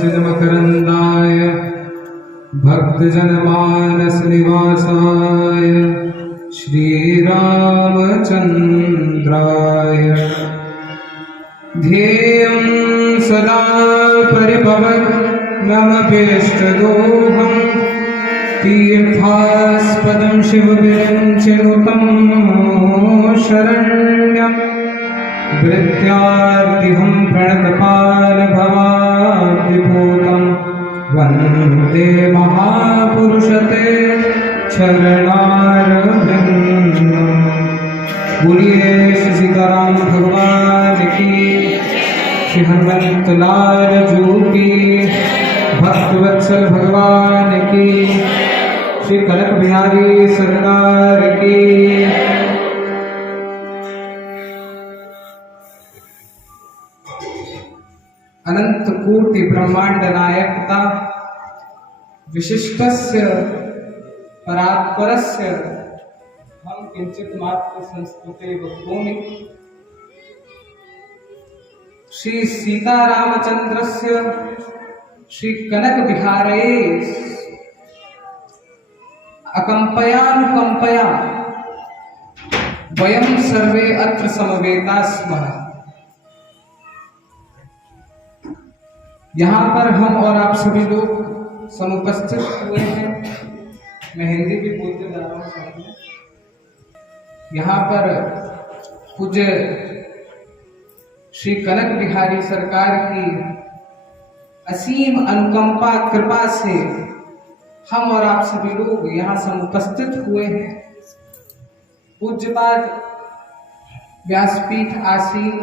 चिन्मकरन्दाय भक्तजनमानसनिवासाय श्रीरामचन्द्राय ध्येयं सदा परिभवग्नमभीष्टदोहं तीर्थास्पदं शिवविरञ्चिनुतं शरण्यं वृत्यार्तिहं प्रणतपालभवाब्धिभूतं वन्दे महापुरुषते चरणारविन्दम्। बोलिए श्री सीताराम भगवान की, श्री हनुमंत लाल जू की, भक्तवत्सल भगवान की, श्री कनक बिहारी सरकार की। अनंत कोटि ब्रह्मांड नायकता विशिष्टस्य परात्परस्य हम किंचित मात्र संस्कृते वक्तुमि। श्री सीतारामचंद्रस्य श्री कनक बिहारये अकंपयानुकंपया वयं सर्वे अत्र समवेता स्मः। यहाँ पर हम और आप सभी लोग समुपस्थित हुए हैं। मैं हिंदी भी बोलते जा रहा हूँ। यहाँ पर पूज्य श्री कनक बिहारी सरकार की असीम अनुकंपा कृपा से हम और आप सभी लोग यहाँ समुपस्थित हुए हैं। पूज्यपाद व्यासपीठ आसीन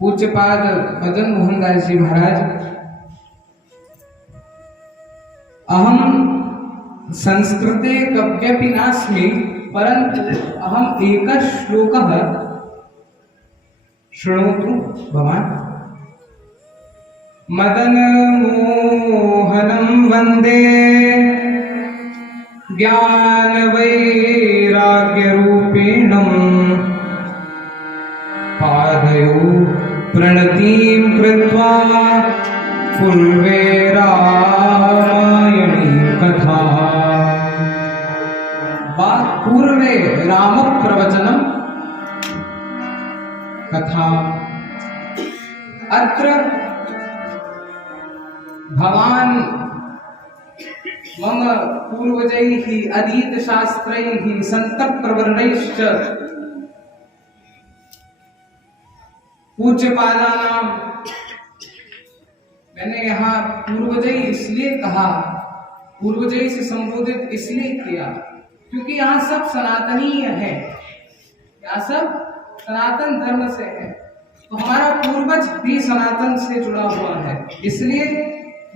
पूज्यपाद मदन मोहन दास जी महाराज, अहम संस्कृते कव्यपि नास्मि परन्तु अहम एक श्लोकः शृणोतु भवान्। मदन मोहनं वन्दे ज्ञान वैराग्यरूपिणम् पादयो प्रणतिं कृत्वा पूर्वे रामायणी कथा। पूर्वे राम प्रवचनम कथा। अत्र भवान मम पूर्वजैः अधीत शास्त्रैः सन्तप्रवर्णैश्च पूज्यपादानां, मैंने यहाँ पूर्वजय इसलिए कहा, पूर्वजय से संबोधित इसलिए किया क्योंकि यहाँ सब सनातनीय है, यहाँ सब सनातन धर्म से है। तो हमारा पूर्वज भी सनातन से जुड़ा हुआ है, इसलिए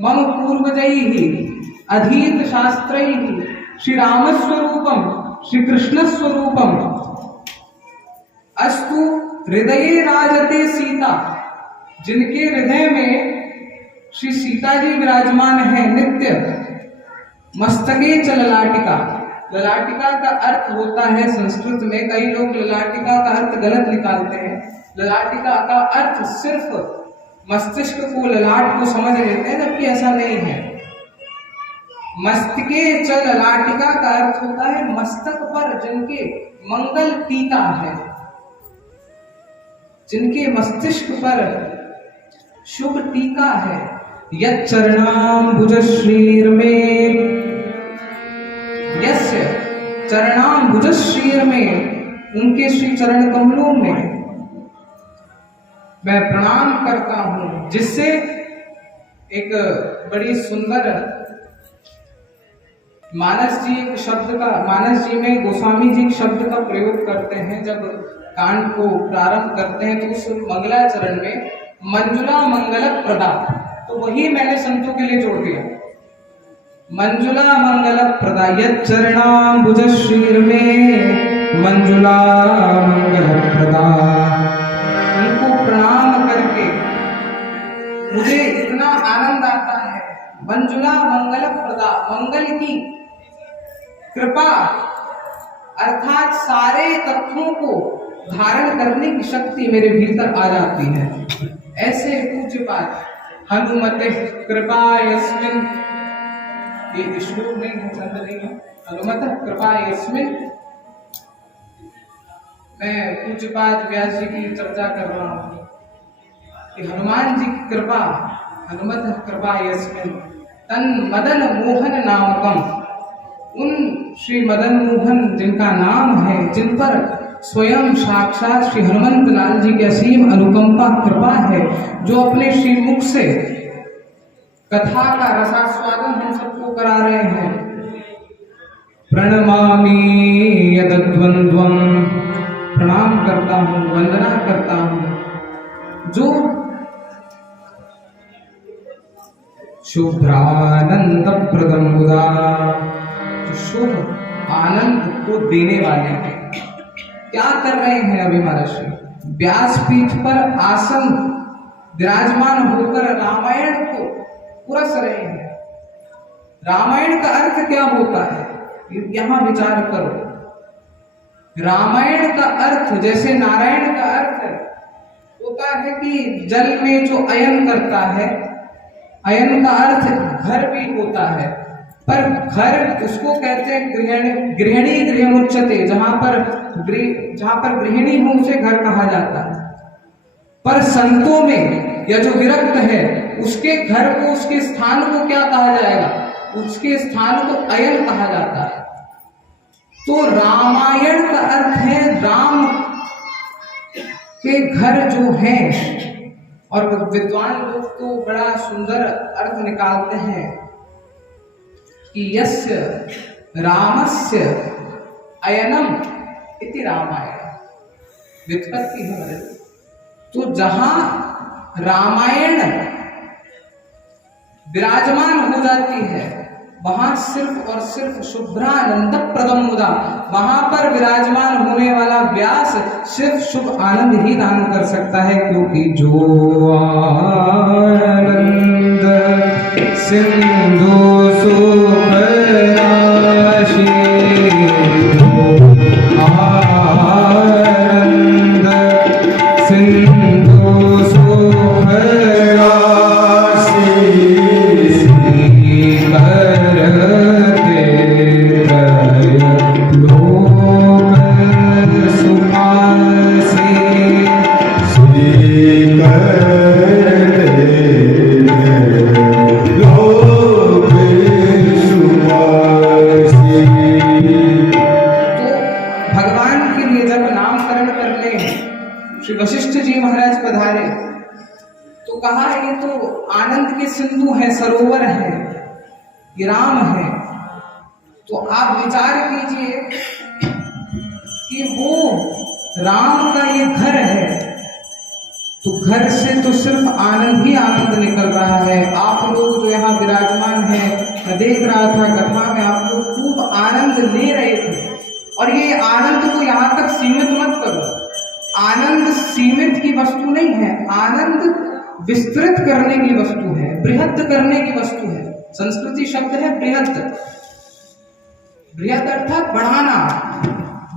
मम पूर्वजै ही अधीत शास्त्रै ही श्री रामस्वरूपम श्री कृष्ण स्वरूपम अस्तु हृदये राजते सीता। जिनके हृदय में श्री सीता जी विराजमान है नित्य। मस्तके च ललाटिका। ललाटिका का अर्थ होता है संस्कृत में, कई लोग ललाटिका का अर्थ गलत निकालते हैं। ललाटिका का अर्थ सिर्फ मस्तिष्क को, ललाट को समझ लेते हैं, जबकि ऐसा नहीं है। मस्तके च ललाटिका का अर्थ होता है मस्तक पर जिनके मंगल टीका है, जिनके मस्तिष्क पर शुभ टीका है। यच्चरणाम्बुज श्रीर में, यस्य चरणाम्बुज श्रीर में, उनके श्री चरण कमलों में मैं प्रणाम करता हूं, जिससे एक बड़ी सुंदर मानस जी में गोस्वामी जी शब्द का प्रयोग करते हैं। जब कांड को प्रारंभ करते हैं तो उस मंगलाचरण में मंजुला मंगल प्रदा, तो वही मैंने संतों के लिए जोड़ दिया। मंजुला मंगल प्रदा यच्चरणाम्बुज श्रीर में मंजुला मंगल प्रदा। उनको प्रणाम करके मुझे इतना आनंद आता है। मंजुला मंगल प्रदा, मंगल की कृपा अर्थात सारे तत्वों को धारण करने की शक्ति मेरे भीतर आ जाती है। ऐसे पूज्यपाद हनुमते कृपा यस्मिन, ये श्लोक नहीं है, छंद नहीं है, हनुमत कृपा यस्मिन। मैं पूज्यपाद व्यास जी की चर्चा कर रहा हूँ कि हनुमान जी की कृपा, हनुमत कृपा यस्मिन तन मदन मोहन नामकम, उन श्री मदन मोहन जिनका नाम है, जिन पर स्वयं साक्षात श्री हनुमंत लाल जी की असीम अनुकंपा कृपा है, जो अपने श्री मुख से कथा का रसास्वादन हम सबको करा रहे हैं। प्रणमामि यद्वंद्वम, प्रणाम करता हूँ, वंदना करता हूँ जो शुभ्रानंद प्रदम मुदा, शुभ आनंद को देने वाले हैं। क्या कर रहे हैं अभी महर्षि? व्यासपीठ पर आसन विराजमान होकर रामायण को पुरस रहे हैं। रामायण का अर्थ क्या होता है, यहां विचार करो। रामायण का अर्थ जैसे नारायण का अर्थ होता है कि जल में जो अयन करता है, अयन का अर्थ घर भी होता है, पर घर उसको कहते हैं गृहिणी, गृहमुच्यते, जहां पर गृहिणी हो उसे घर कहा जाता है। पर संतों में या जो विरक्त है उसके घर को, उसके स्थान को क्या कहा जाएगा? उसके स्थान को अयन कहा जाता है। तो रामायण का अर्थ है राम के घर जो हैं, और विद्वान लोग तो बड़ा सुंदर अर्थ निकालते हैं कि यस्य रामस्य अयनम इति रामायण, व्युत्पत्ति है। तो जहां रामायण विराजमान हो जाती है वहां सिर्फ और सिर्फ शुभ्रानंद प्रदम मुदा, वहां पर विराजमान होने वाला व्यास सिर्फ शुभ आनंद ही दान कर सकता है, क्योंकि जो आनंद सिंधु सुख राशि, आनंद सिंधु सुख राशि वशिष्ठ जी महाराज पधारे तो कहा ये तो आनंद के सिंधु है, सरोवर है, ये राम है। तो आप विचार कीजिए कि वो राम का ये घर है, तो घर से तो सिर्फ आनंद ही आनंद निकल रहा है। आप लोग जो यहाँ विराजमान हैं, मैं देख रहा था कथा में आप लोग खूब आनंद ले रहे थे, और ये आनंद को यहाँ तक सीमित मत करो। आनंद सीमित की वस्तु नहीं है, आनंद विस्तृत करने की वस्तु है, बृहद करने की वस्तु है। संस्कृति शब्द है बृहद, बृहद अर्थात बढ़ाना।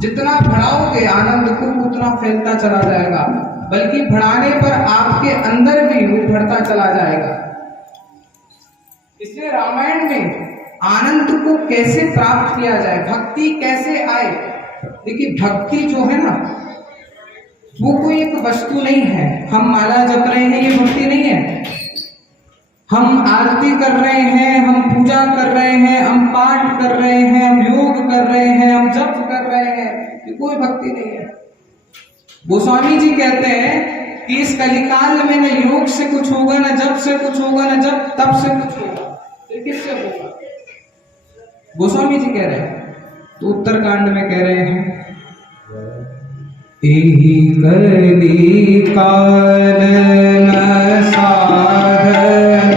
जितना बढ़ाओगे आनंद को उतना फैलता चला जाएगा, बल्कि बढ़ाने पर आपके अंदर भी वो बढ़ता चला जाएगा। इसलिए रामायण में आनंद को कैसे प्राप्त किया जाए, भक्ति कैसे आए। देखिए भक्ति जो है ना वो कोई एक वस्तु नहीं है। हम माला जप रहे हैं, ये भक्ति नहीं है। हम आरती कर रहे हैं, हम पूजा कर रहे हैं, हम पाठ कर रहे हैं, हम योग कर रहे हैं, हम जप कर रहे हैं, ये कोई भक्ति नहीं है। गोस्वामी जी कहते हैं कि इस कलिकाल में न योग से कुछ होगा, न जप से कुछ होगा, न जप तप से कुछ होगा, तो किससे होगा? गोस्वामी जी कह रहे हैं। तो उत्तरकांड में कह रहे हैं एहि कली काल न साधन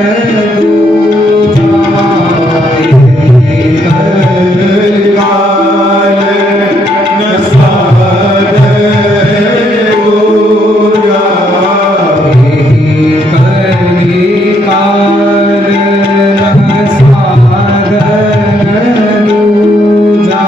दूजा, एहि कली काल न साधन दूजा, एहि कली काल न साधन दूजा,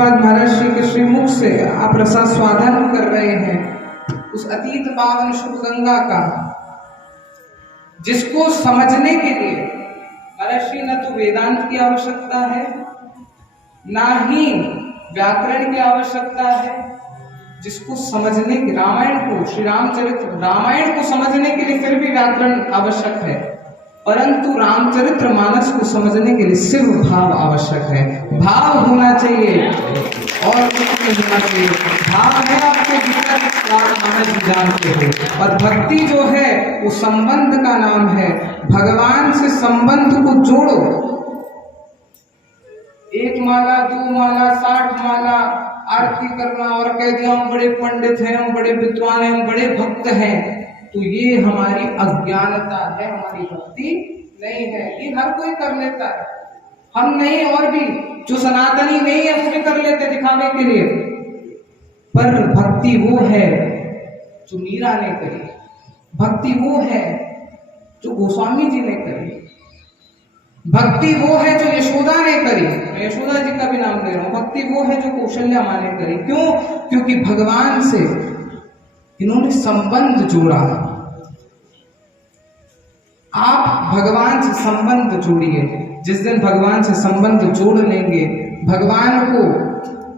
पूज्यपाद महाराज श्री के श्रीमुख से आप रसास्वादन कर रहे हैं उस अतीत पावन शुद्ध गंगा का, जिसको समझने के लिए महाराज श्री न तो वेदांत की आवश्यकता है, ना ही व्याकरण की आवश्यकता है, जिसको समझने के रामायण को, श्री रामचरित्र रामायण को समझने के लिए फिर भी व्याकरण आवश्यक है, परंतु रामचरित्र मानस को समझने के लिए सिर्फ भाव आवश्यक है। भाव होना चाहिए और कुछ नहीं होना चाहिए। भाव है आपके भीतर, मानस जानते हो। और भक्ति जो है वो संबंध का नाम है। भगवान से संबंध को जोड़ो। 1 माला 2 माला 60 माला आरती करना और कह दिया हम बड़े पंडित हैं, हम बड़े विद्वान हैं, हम बड़े भक्त हैं, तो ये हमारी अज्ञानता है, हमारी भक्ति नहीं है। ये हर कोई कर लेता है, हम नहीं, और भी जो सनातनी नहीं है वो भी कर लेते दिखावे के लिए। पर भक्ति वो है जो मीरा ने करी, भक्ति वो है जो गोस्वामी जी ने करी, भक्ति वो है जो यशोदा ने करी। मैं यशोदा जी का भी नाम ले रहा हूं। भक्ति वो है जो कौशल्या माँ ने करी। क्यों? क्योंकि भगवान से इन्होंने संबंध जोड़ा। आप भगवान से संबंध जोड़िए। जिस दिन भगवान से संबंध जोड़ लेंगे, भगवान को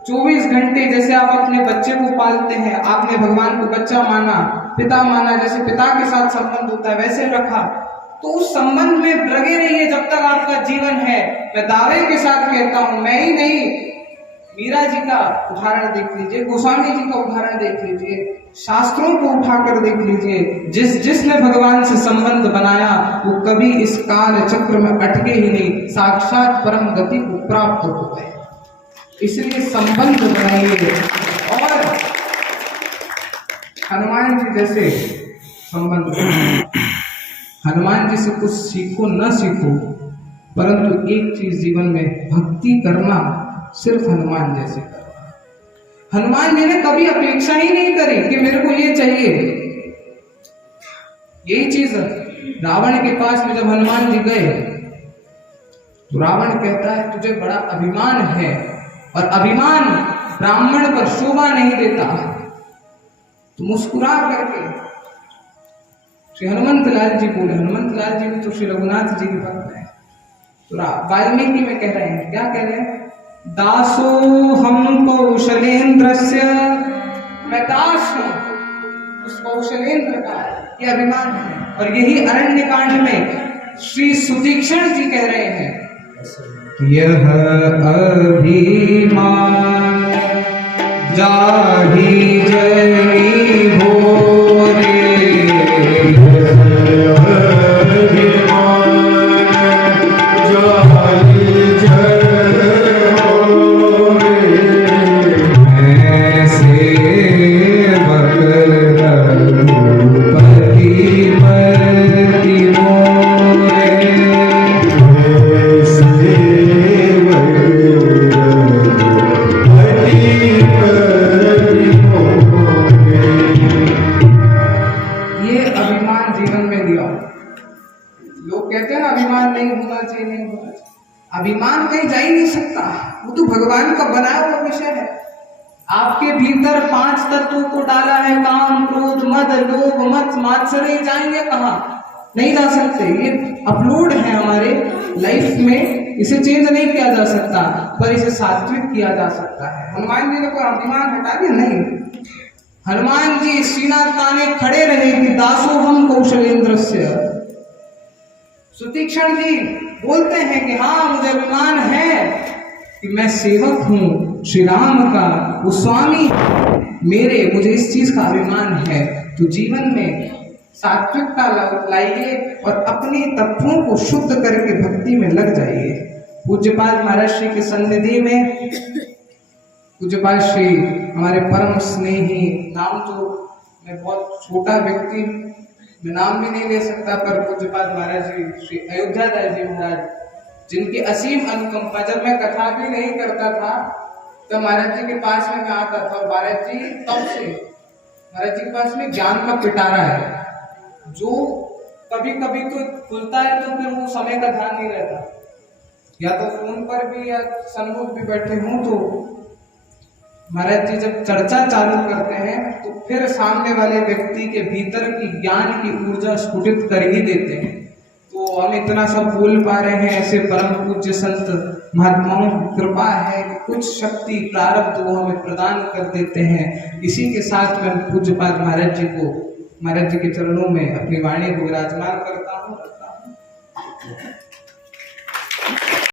24 घंटे, जैसे आप अपने बच्चे को पालते हैं, आपने भगवान को बच्चा माना, पिता माना, जैसे पिता के साथ संबंध होता है वैसे रखा, तो उस संबंध में लगे रहिए जब तक आपका जीवन है। मैं दावे के साथ कहता हूं, मैं ही नहीं, मीरा जी का उदाहरण देख लीजिए, गोस्वामी जी का उदाहरण देख लीजिए, शास्त्रों को उठाकर देख लीजिए। जिसने भगवान से संबंध बनाया वो कभी इस काल चक्र में अटके ही नहीं, साक्षात परम गति को प्राप्त हो गए। इसलिए संबंध बनाइए। और हनुमान जी जैसे संबंध, हनुमान जी से कुछ सीखो न सीखो, परंतु एक चीज जीवन में भक्ति करना सिर्फ हनुमान जैसे करना। हनुमान जी ने कभी अपेक्षा ही नहीं करी कि मेरे को ये चाहिए। यही चीज रावण के पास में जब हनुमान जी गए तो रावण कहता है तुझे बड़ा अभिमान है, और अभिमान ब्राह्मण पर शोभा नहीं देता। तो मुस्कुरा करके श्री हनुमंत लाल जी बोले, हनुमंत लाल जी तो श्री रघुनाथ जी के भक्त हैं, तो वाल्मीकि में कह रहे हैं, क्या कह रहे हैं? दासो हम कौशलेन्द्रस्य, मैं दास हूं उस कौशलेन्द्र का, ये अभिमान है। और यही अरण्यकांड में श्री सुतीक्षण जी कह रहे हैं, यह अभिमान जाहि जनी भोरे, अभिमान कहीं जा ही नहीं सकता, वो तो भगवान का बनाया हुआ विषय है। आपके भीतर 5 तत्वों को डाला है, काम क्रोध मद लोभ मत मात्सर्य, जाएंगे कहाँ? नहीं जा सकते। ये अपलोड है हमारे लाइफ में, इसे चेंज नहीं किया जा सकता, पर इसे सात्विक किया जा सकता है। हनुमान जी ने कोई अभिमान हटा दिया? नहीं। हनुमान जी सीना ताने खड़े रहे कि दासो हम कौशलेन्द्रस्य। सुतीक्षण जी बोलते हैं कि हाँ मुझे अभिमान है कि मैं सेवक हूँ श्री राम का, वो स्वामी मेरे, मुझे इस चीज का अभिमान है। तो जीवन में सात्विकता लाइए और अपने तत्वों को शुद्ध करके भक्ति में लग जाइए। पूज्यपाद महाराज श्री की सन्निधि में पूज्यपाद श्री हमारे परम स्नेही, नाम तो मैं बहुत छोटा व्यक्ति, मैं नाम भी नहीं ले सकता, पर पूज्यपाद महाराज जी श्री अयोध्यादास जी महाराज, जिनकी असीम अनुकंपा, जब मैं कथा भी नहीं करता था तो महाराज जी के पास में मैं आता था, और महाराज जी तब से महाराज जी के पास में ज्ञान का पिटारा है, जो कभी कभी तो खुलता है तो फिर वो समय का ध्यान नहीं रहता, या तो फोन पर भी या सन्मुख भी बैठे हों तो महाराज जी जब चर्चा चालू करते हैं तो फिर सामने वाले व्यक्ति के भीतर की ज्ञान की ऊर्जा स्फुटित कर ही देते हैं। तो हम इतना सब बोल पा रहे हैं, ऐसे परम पूज्य संत महात्माओं की कृपा है कि कुछ शक्ति प्रारब्ध वो हमें प्रदान कर देते हैं। इसी के साथ मैं पूज्यपाद महाराज जी के चरणों में अपनी वाणी को विराजमान करता हूँ।